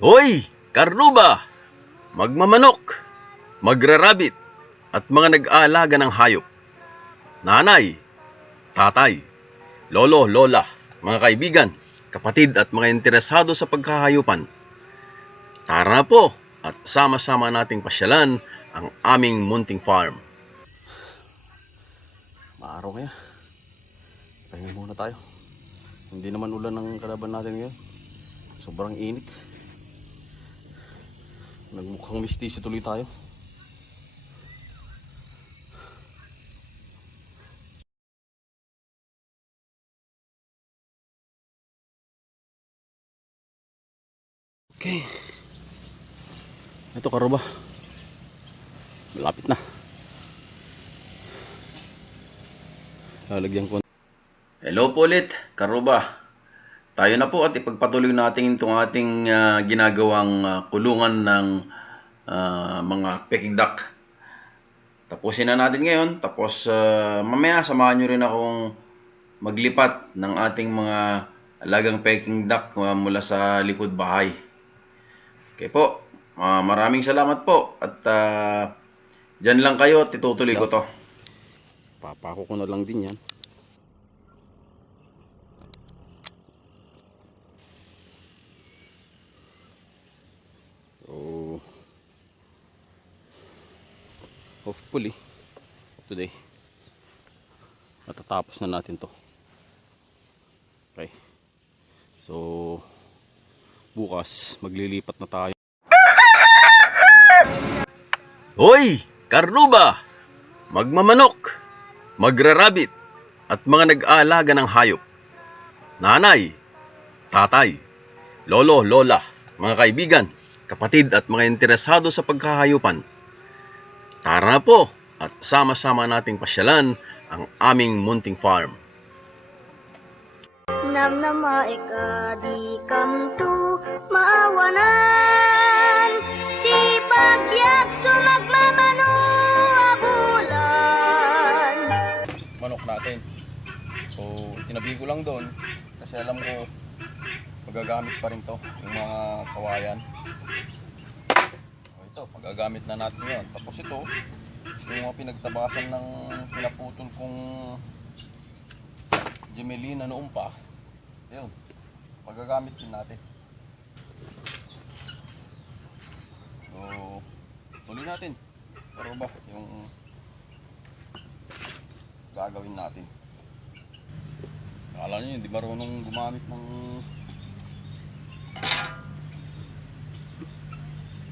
Hoy, karnuba, magmamanok, magrarabit, at mga nag-aalaga ng hayop. Nanay, tatay, lolo, lola, mga kaibigan, kapatid at mga interesado sa pagkahayupan. Tara na po at sama-sama nating pasyalan ang aming munting farm. Maaraw kaya. Pahinga muna tayo. Hindi naman ulan ng kalaban natin ngayon. Sobrang init. Nagmukhang mistisyo tuloy tayo. Okay. Ito karuba. Malapit na. Lalagyan ko. Hello po ulit, karuba. Tayo na po at ipagpatuloy natin itong ating ginagawang kulungan ng mga Peking duck. Tapusin na natin ngayon. Tapos mamaya samahan nyo rin akong maglipat ng ating mga alagang Peking duck mula sa likod bahay. Okay po. Maraming salamat po. At dyan lang kayo at itutuloy ko to. Papako ko na lang din yan. So, hopefully today matatapos na natin to. Okay. So, bukas maglilipat na tayo. Hoy, karnuba, magmamanok, magrarabit, at mga nag-aalaga ng hayop. Nanay, tatay, lolo, lola, mga kaibigan, kapatid at mga interesado sa pagkahayupan. Tara na po at sama-sama nating pasyalan ang aming munting farm. Namnama ika di kamtu maawanan, di pagyak sumagmamano abulan. Manok natin. So, tinabi ko lang doon kasi alam ko magagamit pa rin to yung mga kawayan. So, ito, magagamit na natin yun. Tapos ito, yung mga pinagtabasan ng pinaputol kong Gemelina noon pa. Yun, magagamit din natin. So, tuloy natin. Pero ba, yung gagawin natin. Akala nyo, hindi marunong gumamit ng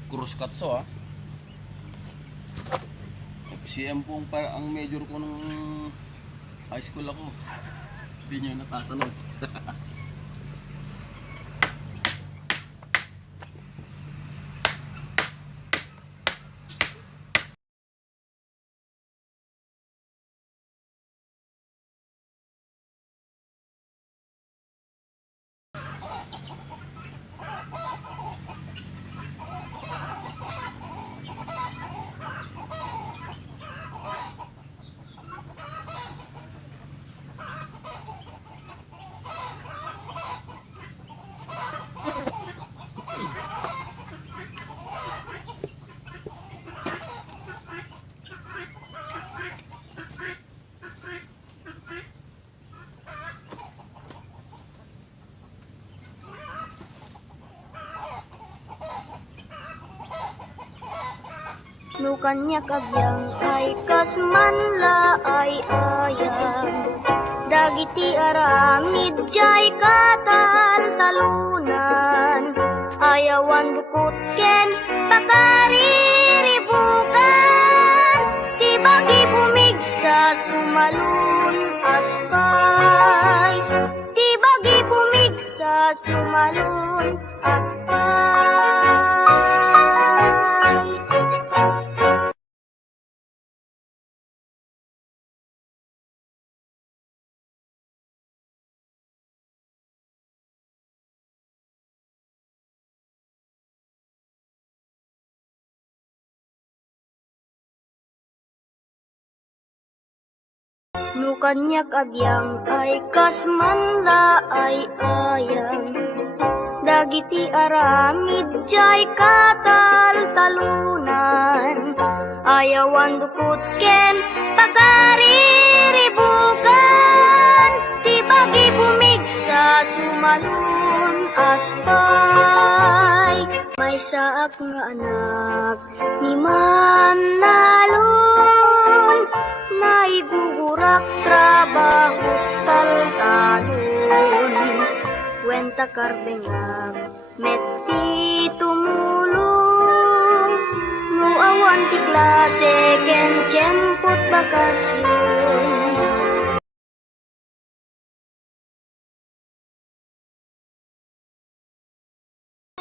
cross cutso ha. CM po ang major ko nung high school ako. Hindi nyo natatanong. Nukanya kabyang ay kasmanla ay ayam, dagiti aramid jay katal talunan, ayawan dukot ken pakariribukan, tibagi pumigsa sumalun at pay, tibagi pumigsa sumalun at pay. Nukanyak agyang ay kasmanla ay ayang, Dagiti aramid jay katal-talunan, ayawan dukot ken pagariribugan, ti bagi bumigsa sumalun at pay. May saak nga anak ni Manalon, naigugurak trabaho taltalon. Kwenta karbengag metti tumulong, no awan ti klase ken tiyempot bakasyon.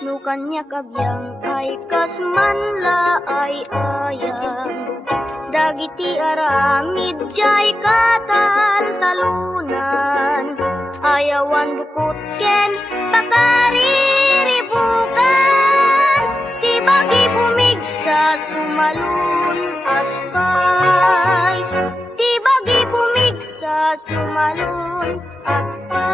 No kanya kabyang ay kasmanla ay ayam, dagiti aramid jay katal-talunan, ayawan dukot ken pagariribugan, ti bagi bumigsa sumalun at pay, ti bagi bumigsa sumalun at pay.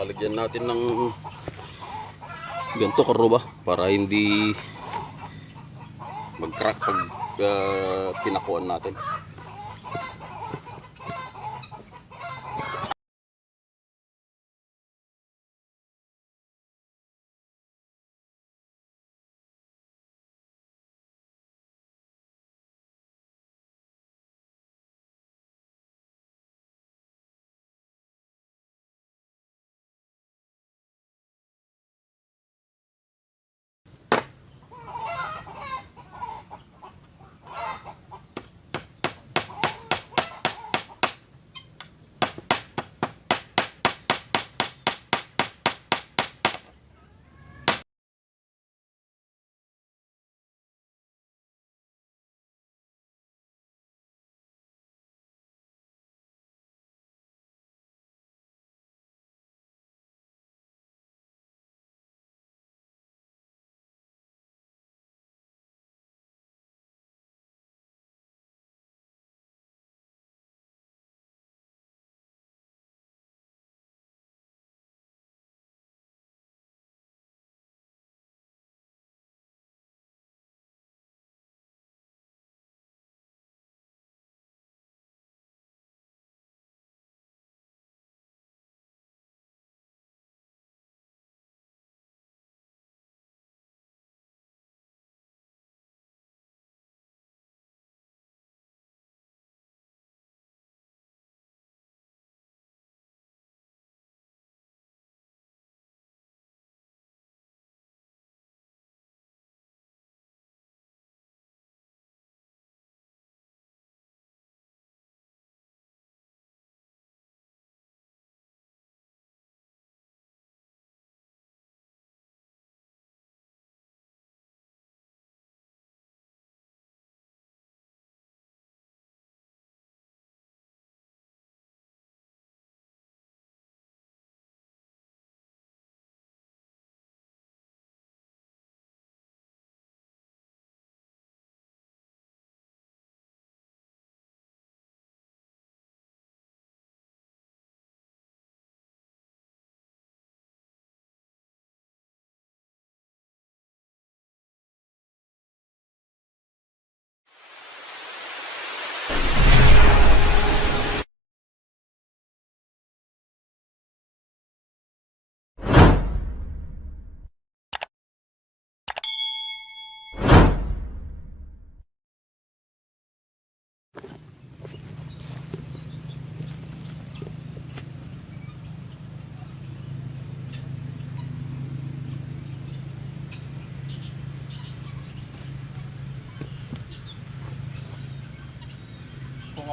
Lalagyan natin ng ganito karuba para hindi mag-crack pag pinakuan natin.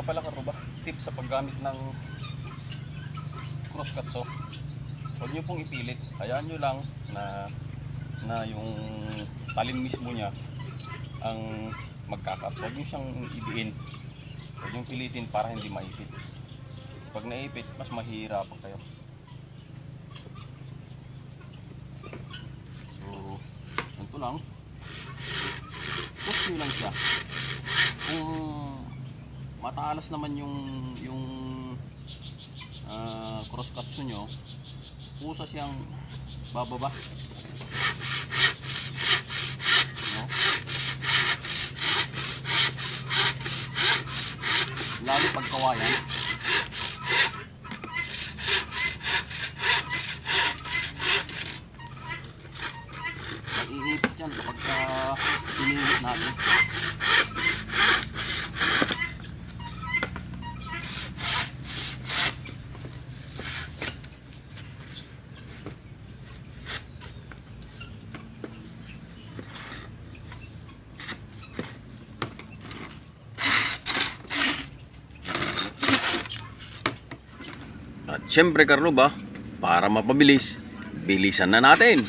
pala karuba, tips sa paggamit ng crosscut saw. Huwag nyo pong ipilit, hayaan nyo lang na yung talim mismo niya ang magkakat. Huwag nyo siyang ibiin, huwag nyo pilitin para hindi maipit. Pag naipit, mas mahihirapan kayo. So, ganito lang. Push nyo lang siya. Kung matalas naman yung crosscut nyo, pusa siyang bababa. No? Lalo pag kawayan. Naiipit yan kapag pinilit natin. At syempre Karuba, para mapabilis, bilisan na natin.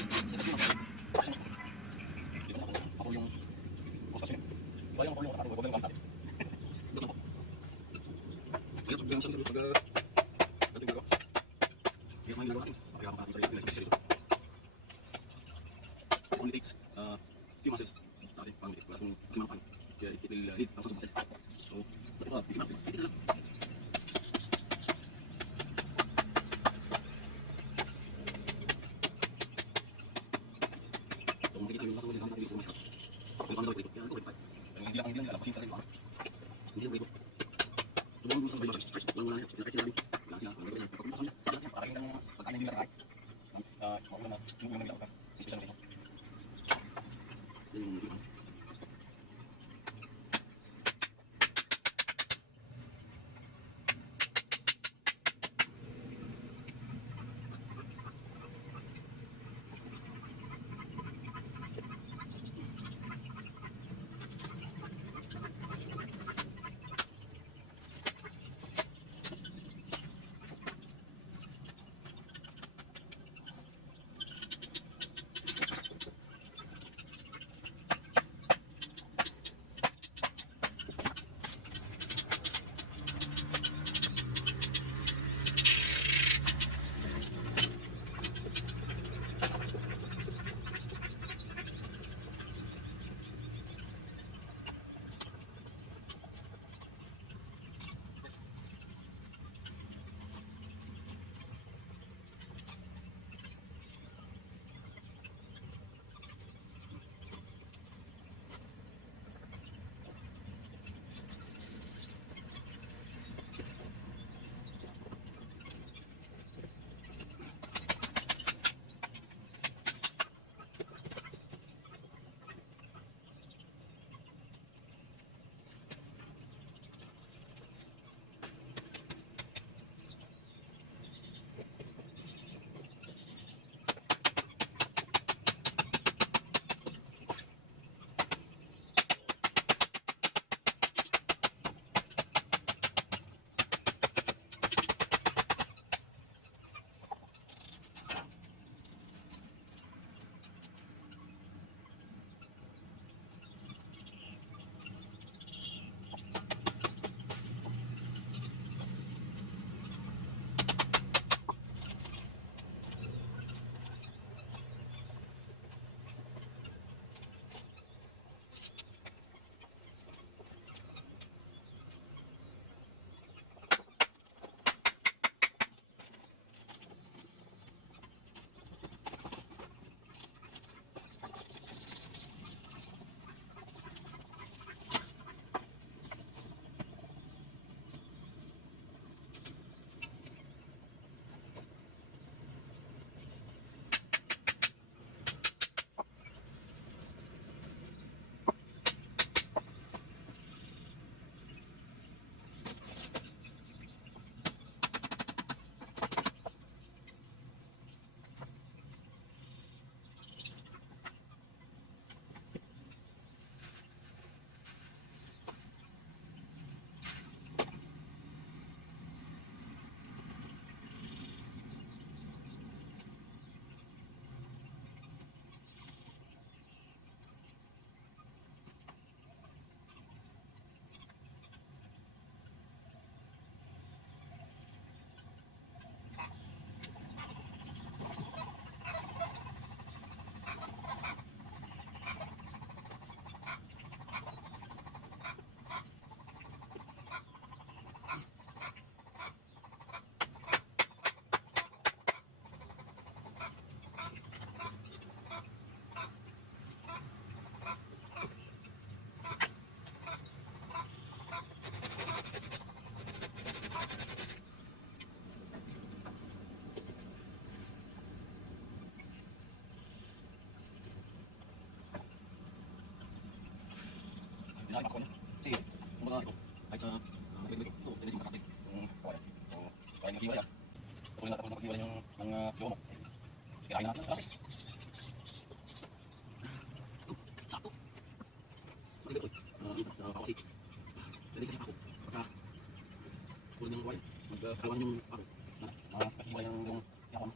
nakakakuha niya. Kasi, kumbaga ito, kahit nabibig ito, tinis yung kakapit, yung kawayan. So, kaya naghiwalay yan. Tuloy natin kung naghiwalay yung kiyo mo. Kirahin natin ang kakapit. Sakto. So, dito ito, nakakawasi. Dali sa sako. Pagka, tulad yung kawayan, magkaroon yung paro. Nakahiwalay yung yakam.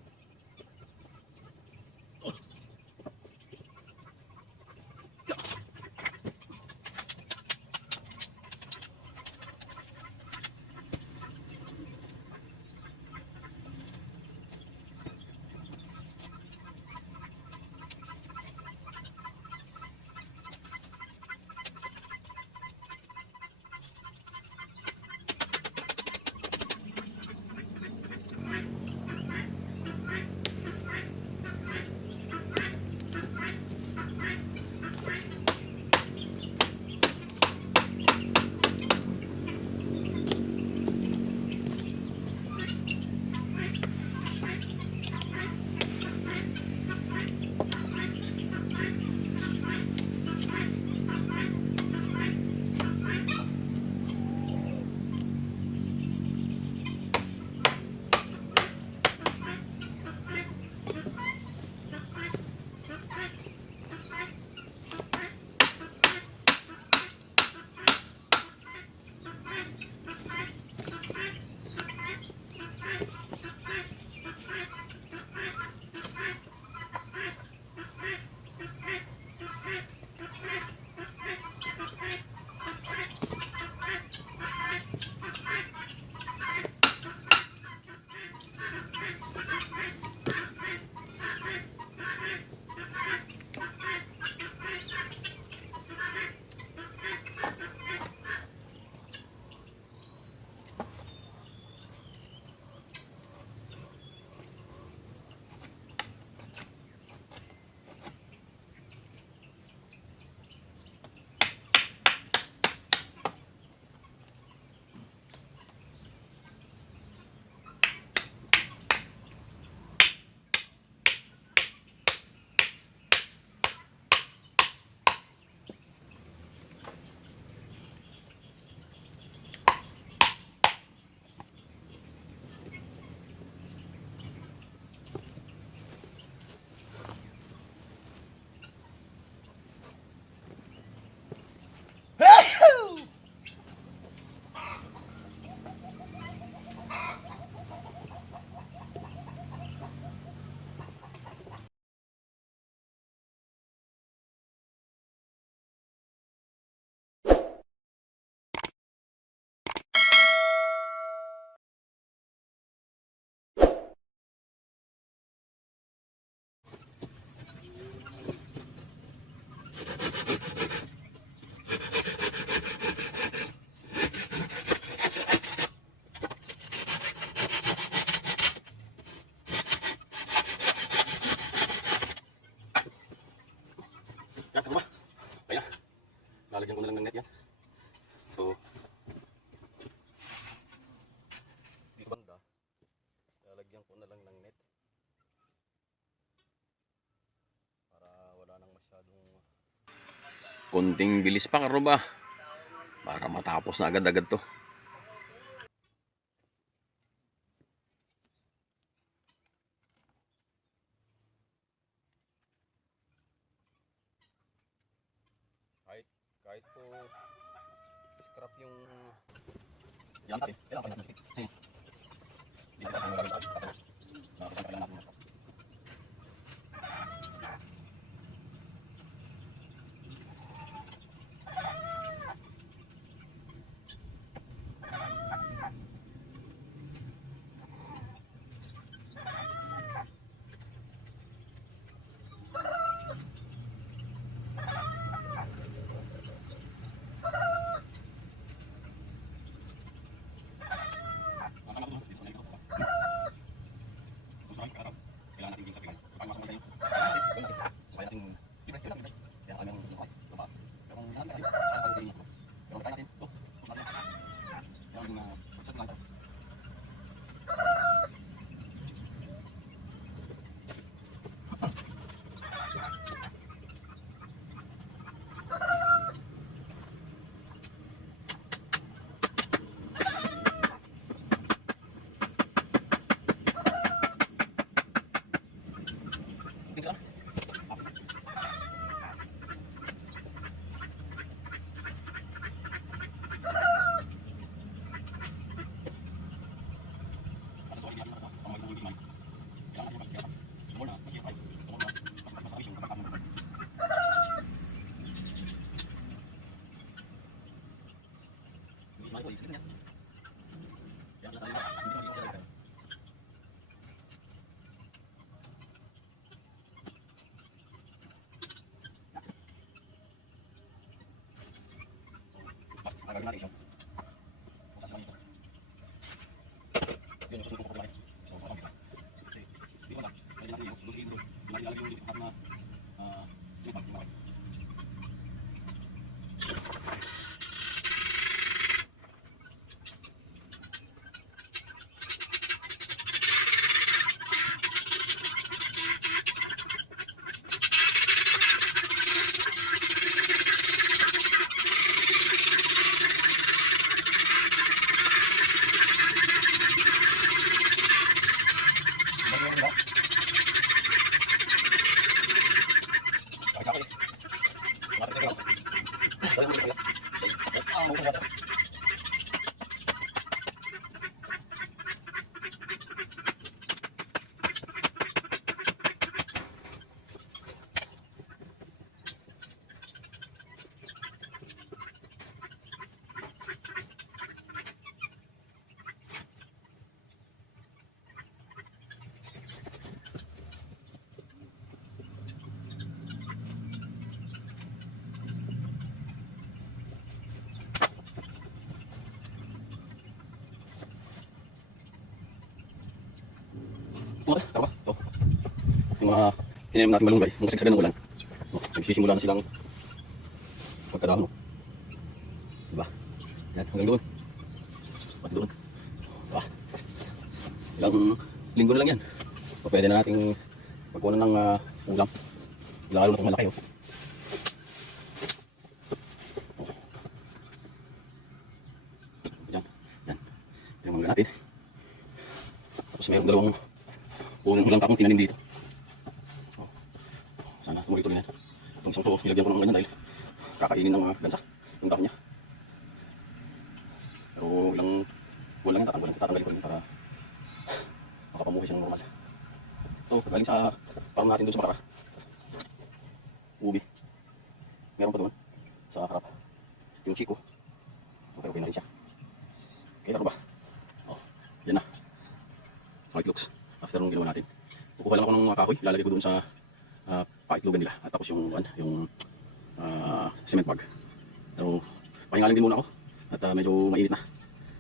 Yan, ano ba? Kaya, lalagyan ko na lang ng net yan. So, dito banda, lalagyan ko na lang ng net. Para wala nang masyadong... Konting bilis pa, karuba. Para matapos na agad-agad to. Kahit po scrap yung yan natin, kailangan pa natin kasi hindi ko pa naman gagawin tapos nakasama kailangan natin scrap. Nakakama ko dito sa nalito ko. Lalagyan natin isaw. Kung saan ito. Yun yung susunod ko natin. So, sa kamera. Kasi, di ba na? Lalagyan natin yung lutuin doon. Lalagyan yung dito na sipag. Yung makay. Mga tama, ito. Yung mga tinanim natin malunggay, yung kasagsagan ng ulan. Nagsisimula na silang magkadahon. Diba? Yan, hanggang doon. Ba't doon? Diba? Ilang linggo na lang yan. O pwede na nating magkuha ng ulam. Lalo na kung malaki. Oh. Yan, yan. Ito yung mangga natin. Tapos mayroong dalawang punong ulang takong tinanim dito. Oh. Sana tumuloy-tuloy na. Itong isang to, nilagyan ko ng ganyan dahil kakainin ng gansa yung takong niya. Pero ilang buwan lang yan, tatanggalin ko rin para makapamuhay siya ng normal. Ito, galing sa farm natin doon sa Makara. Ubi. Meron pa doon sa harap. Yung Chico. Okay na rin siya. Okay, ano ba? Oh, yan na. How it looks after nung ginawa natin. Kukuha lang ako ng kahoy, lalagay ko doon sa paitlogan nila. At tapos yung cement bag. Pero pahingalan din muna ako. At medyo mainit na.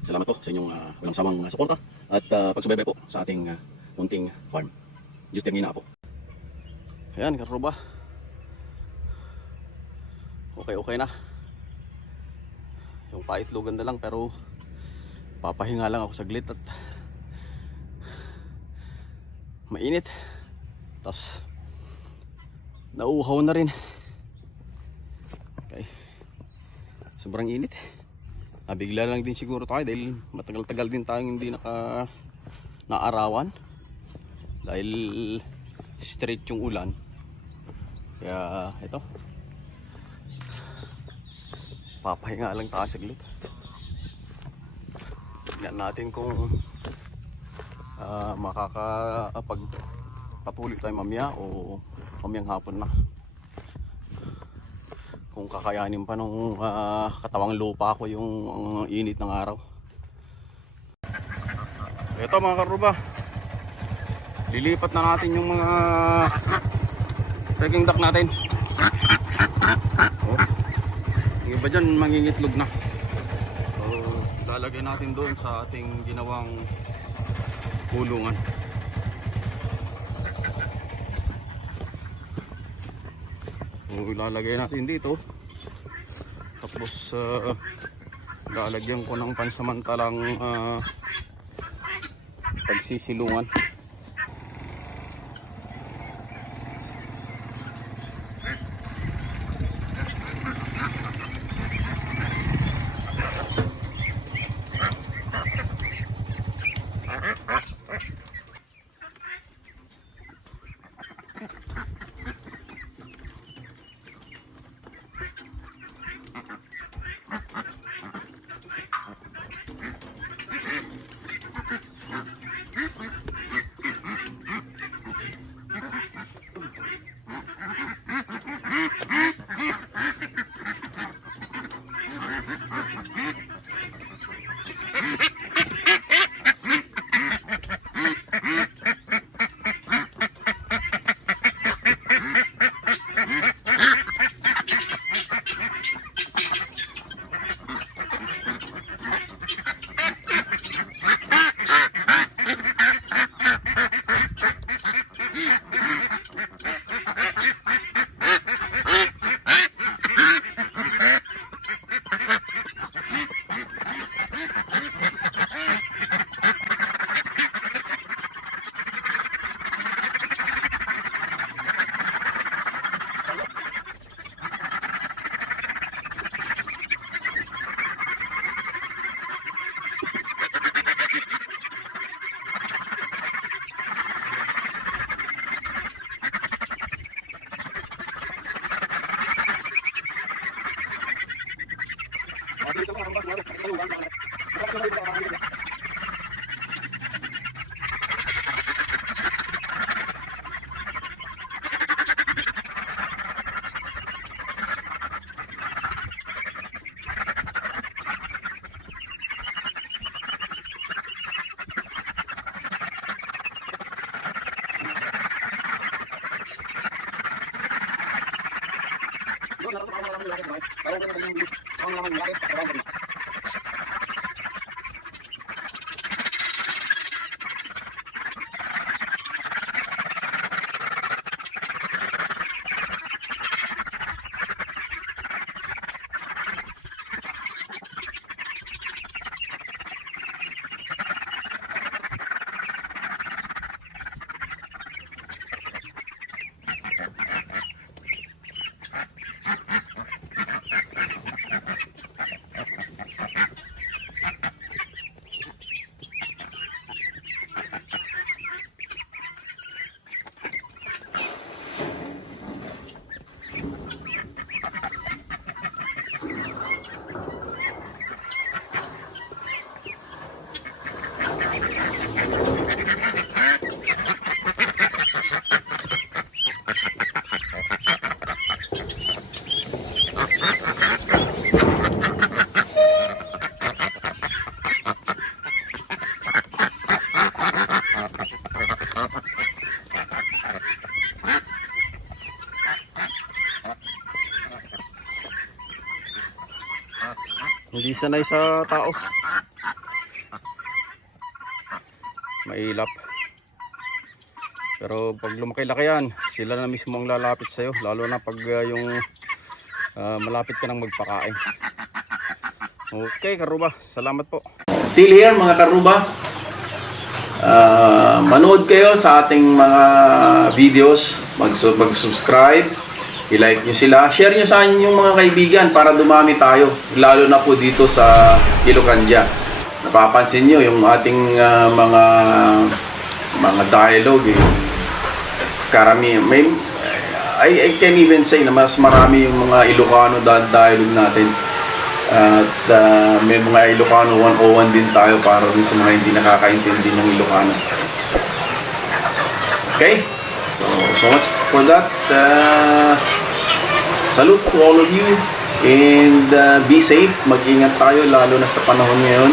Salamat po sa inyong walang sawang suporta. At pagsubaybay po sa ating munting farm. Just tingin na po. Ayan, karuba. Okay na. Yung paitlogan na lang pero papahinga lang ako saglit at mainit. Tapos nauuhaw na rin. Okay. Sobrang init. Bigla lang din siguro tayo dahil matagal-tagal din tayong hindi naarawan. Dahil straight yung ulan. Kaya ito. Papahinga lang tayo saglit. Tignan natin kung makakapagpatuloy tayo mamaya o mamayang hapon na. Kung kakayanin pa nung katawang lupa ko yung init ng araw. Ito mga karuba, lilipat na natin yung mga peking duck natin. Oh, yung iba dyan mangingitlog na. So lalagay natin doon sa ating ginawang kulungan. So ilalagay natin dito. Tapos lalagyan ko ng pansamantalang pagsisilungan. Hindi sanay sa tao. Mailap. Pero pag lumaki-laki yan, sila na mismo ang lalapit sa'yo. Lalo na pag yung malapit ka nang magpakain. Okay, Karuba. Salamat po. Still here mga Karuba. Manood kayo sa ating mga videos. Mag-subscribe. I-like nyo sila. Share nyo sa inyong mga kaibigan para dumami tayo. Lalo na po dito sa Ilocandia. Napapansin nyo yung ating mga dialogue. Karami. I can even say na mas marami yung mga Ilocano dialogue natin. At may mga Ilocano 101 din tayo para dun sa mga hindi nakakaintindi ng Ilocano. Okay? So much for that. Salute to all of you and be safe. Mag-ingat tayo lalo na sa panahon ngayon.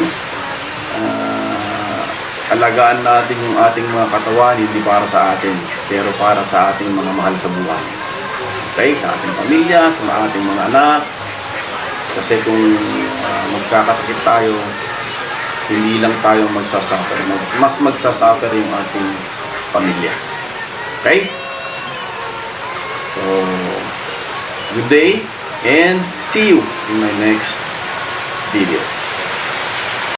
Alagaan natin yung ating mga katawan, hindi para sa atin, pero para sa ating mga mahal sa buhay. Okay? Sa ating pamilya, sa ating mga anak. Kasi kung magkakasakit tayo, hindi lang tayo magsasuffer. Mas magsasuffer yung ating pamilya. Okay? So, good day and see you in my next video.